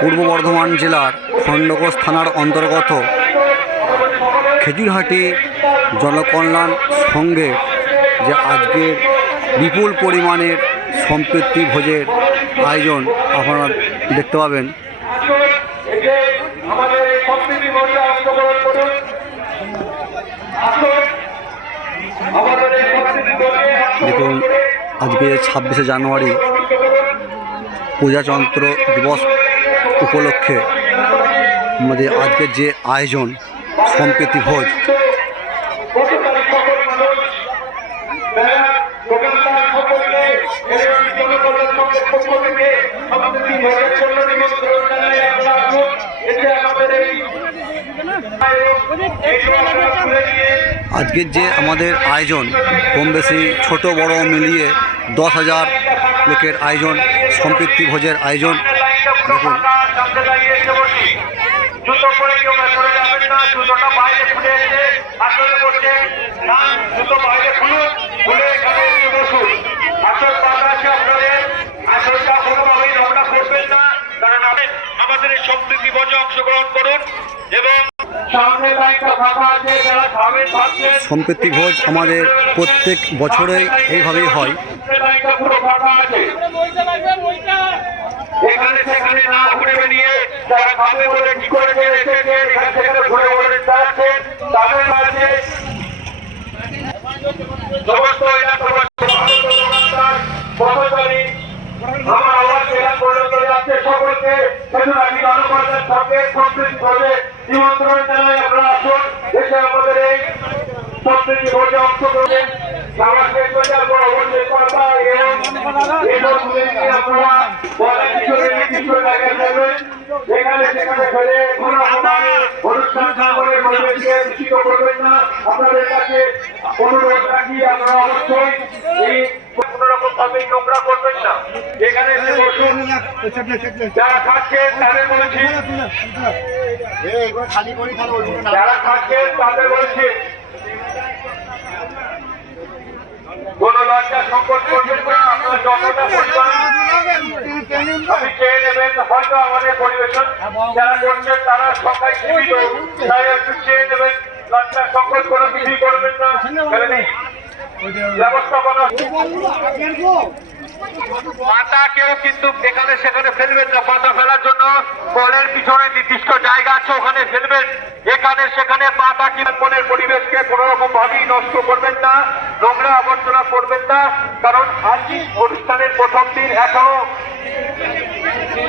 পূর্ব বর্ধমান জেলার খণ্ডঘোষ থানার অন্তর্গত খেজুরহাটি জনকল্যাণ সংঘের যে আজকের বিপুল পরিমাণের সম্পৃক্তি ভোজের আয়োজন আপনারা দেখতে পাবেন। দেখুন, আজকে 26শে জানুয়ারি প্রজাতন্ত্র দিবস উপলক্ষে আমাদের আজকের যে আয়োজন সম্প্রীতি ভোজ, আজকের যে আমাদের আয়োজন কম বেশি ছোট বড় মিলিয়ে 10,000 লোকের আয়োজন, সম্প্রীতি ভোজের আয়োজন। দেখুন, জুতো পরে কেউ ভেতরে যাবেন না, জুতোটা বাইরে খুলে এসে আসলে বসে না, জুতো বাইরে খুলুন, খুলে এখানে এসে বসুন। আসল পাতা আছে আপনাদের, আসলটা কোনোভাবেই নোংরা করবেন না, কারণ আমাদের এই সম্প্রীতি ভোজে অংশগ্রহণ করুন। এবং সামনে লাইনটা ফাঁকা আছে, যারা খাবেন ভাবছেন। সম্প্রীতি ভোজ আমাদের প্রত্যেক বছরেই এইভাবেই হয়। লাইনটা পুরো ফাঁকা আছে, এখানে সেখানে না ঘুরে বেরিয়ে যারা খাবে বলে কি করে এসেছেন, এখান থেকে ঘুরে ঘুরে যাচ্ছেন, তাদের মাঝে সমস্ত কর্মচারী আমার আওয়াজ এলাকা পর্যন্ত যাচ্ছে। সকলকে খেজুরহাটি জনকল্যাণ সংঘের সম্প্রীতি ভোজে নিমন্ত্রণ জানাই। আপনারা আসুন, এসে আমাদের এই সম্প্রীতি ভোজে অংশগ্রহণ খাওয়া শেষ হয়ে যাওয়ার পর অবশ্যই কথা এবং আপনারা কিছু জায়গায় যাবেন, যেখানে সেখানে ফেলে কোনো অনুষ্ঠান করে পরিবেশকে দূষিত করবেন না। আপনাদের কাছে অনুরোধ রাখি, আপনারা অবশ্যই এই কোনোরকম ভাবে নোংরা করবেন না। এখানে এসে বসুন, যারা খাচ্ছেন তাদের বলছি, যারা খাচ্ছেন তাদের বলছি কোন লজ্জা সংকট করবেন না। আপনারা যতটা পরিমাণ আপনি চেয়ে নেবেন, হয়তো আমাদের পরিবেশন যারা করছেন তারা সবাই সীমিত, তাই একটু চেয়ে নেবেন। লজ্জা সংকট কোনো কিছুই করবেন না, ব্যবস্থাপনা পাতা কেউ কিন্তু এখানে সেখানে ফেলবেন না। পাতা ফেলার জন্য কলের পিছনে নির্দিষ্ট জায়গা আছে, ওখানে ফেলবেন। এখানে সেখানে পাতা কি মনের পরিবেশকে কোন রকম ভাবেই নষ্ট করবেন না, নোংরা আবর্জনা করবেন না। কারণ আজ অনুষ্ঠানের প্রথম দিন, এখনো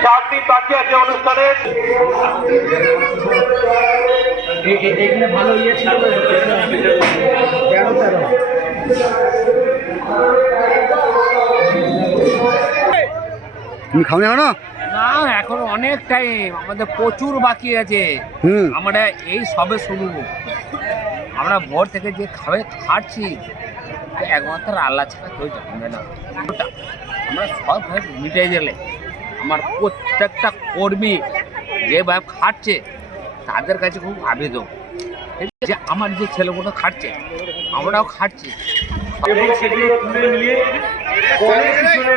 4 দিন বাকি আছে অনুষ্ঠানের। এখানে ভালো ইয়ে ছিল, তুমি খাও না? না, এখন অনেক টাইম, আমাদের প্রচুর বাকি আছে। আমরা এই সবে শুরু, আমরা ভোর থেকে যে খাচ্ছি একমাত্র আল্লাহ ছাড়া কেউ জানবে না। আমরা সব মিটে গেলে আমার প্রত্যেকটা কর্মী যেভাবে খাচ্ছে তাদের কাছে খুব আবেদন যে আমার যে ছেলেগুলো খাচ্ছে আমরাও খাচ্ছি, এবং সেগুলো তুলে নিয়ে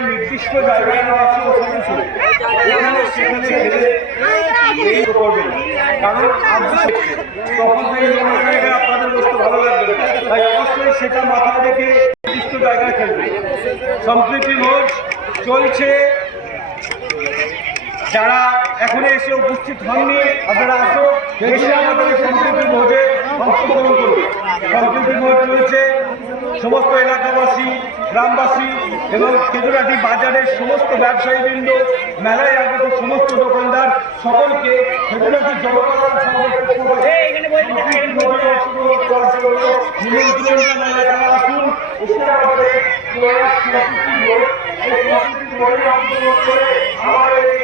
নির্দিষ্ট জায়গায় আপনাদের বস্তু ভালো লাগবে, তাই অবশ্যই সেটা মাথায় রেখে নির্দিষ্ট জায়গায় খেলবে। সম্প্রীতি ভোজ চলছে, যারা এখনো এসে উপস্থিত হননি আপনারা আসো, এসে আমাদের সম্প্রীতি ভোজে অংশগ্রহণ করবে। সম্প্রীতি ভোজ চলছে, সমস্ত এলাকাবাসী, গ্রামবাসী এবং খেজুরহাটি বাজারের সমস্ত ব্যবসায়ীবৃন্দ, মেলায় আগত সমস্ত দোকানদার, সকলকে খেজুরহাটি জনকল্যাণ সংঘের পক্ষ থেকে আসুন, এসে আমাদের আমার এই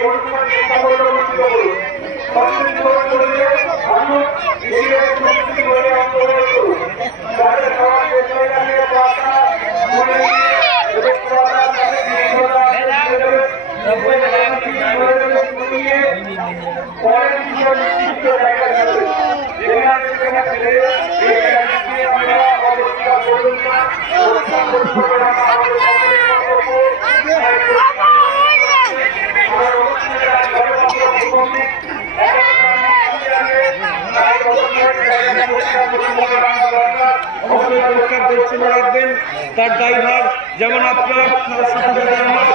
তার দায়ভার যেমন আপনার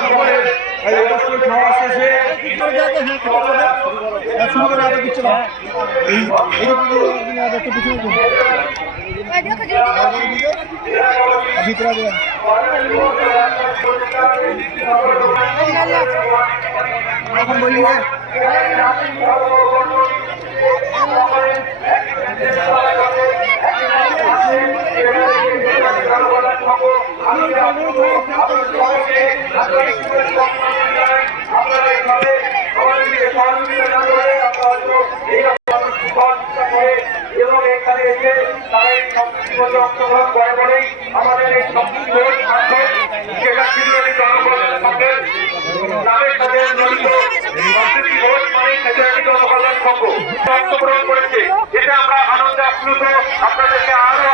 সকলের অবশ্যই খাওয়া শেষে এবং এখানে এসে তারা এই সংস্কৃতির মধ্যে অংশগ্রহণ করে বলেই আমাদের এই সংস্কৃতি জনগণের সঙ্গে নামের সাথে জড়িত সংস্কৃতি ভোট মানে সেখানে জনকল্যাণ সংঘ অংশগ্রহণ করেছে। এটা আমরা আনন্দে আপ্লুত। আপনাদেরকে আবারও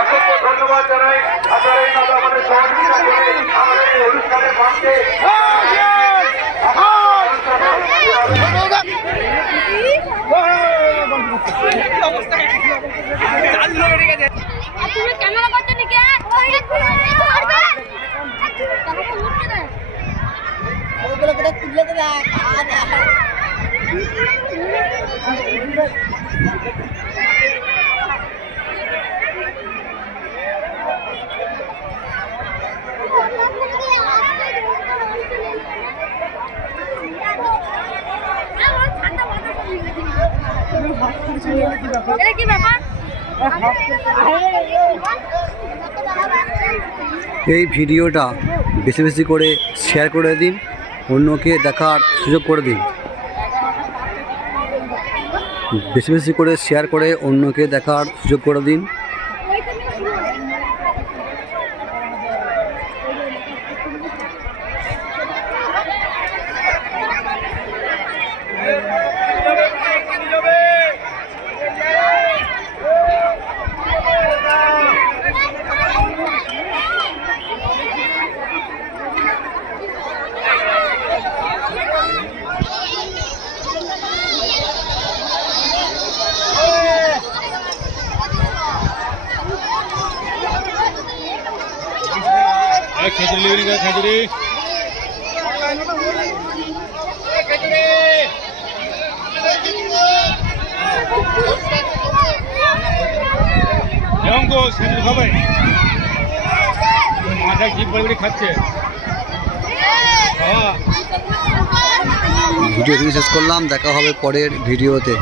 অসংখ্য ধন্যবাদ জানাই। আপনারা এইভাবে আমাদের সহযোগিতা করে আমাদের এই অনুষ্ঠানের মঞ্চে তুমি ক্যামেরা করতে নাকি কি ব্যাপার? এই ভিডিওটা বেশি বেশি করে শেয়ার করে দিন, অন্যকে দেখার সুযোগ করে দিন। বেশি বেশি করে শেয়ার করে অন্যকে দেখার সুযোগ করে দিন। খেজুরি লিবি না খেজুরি খেজুরি খাবে মাথায় জিভ বড়ি খাচ্ছে। ভিডিও শেষ করলাম, দেখা হবে পরের ভিডিওতে।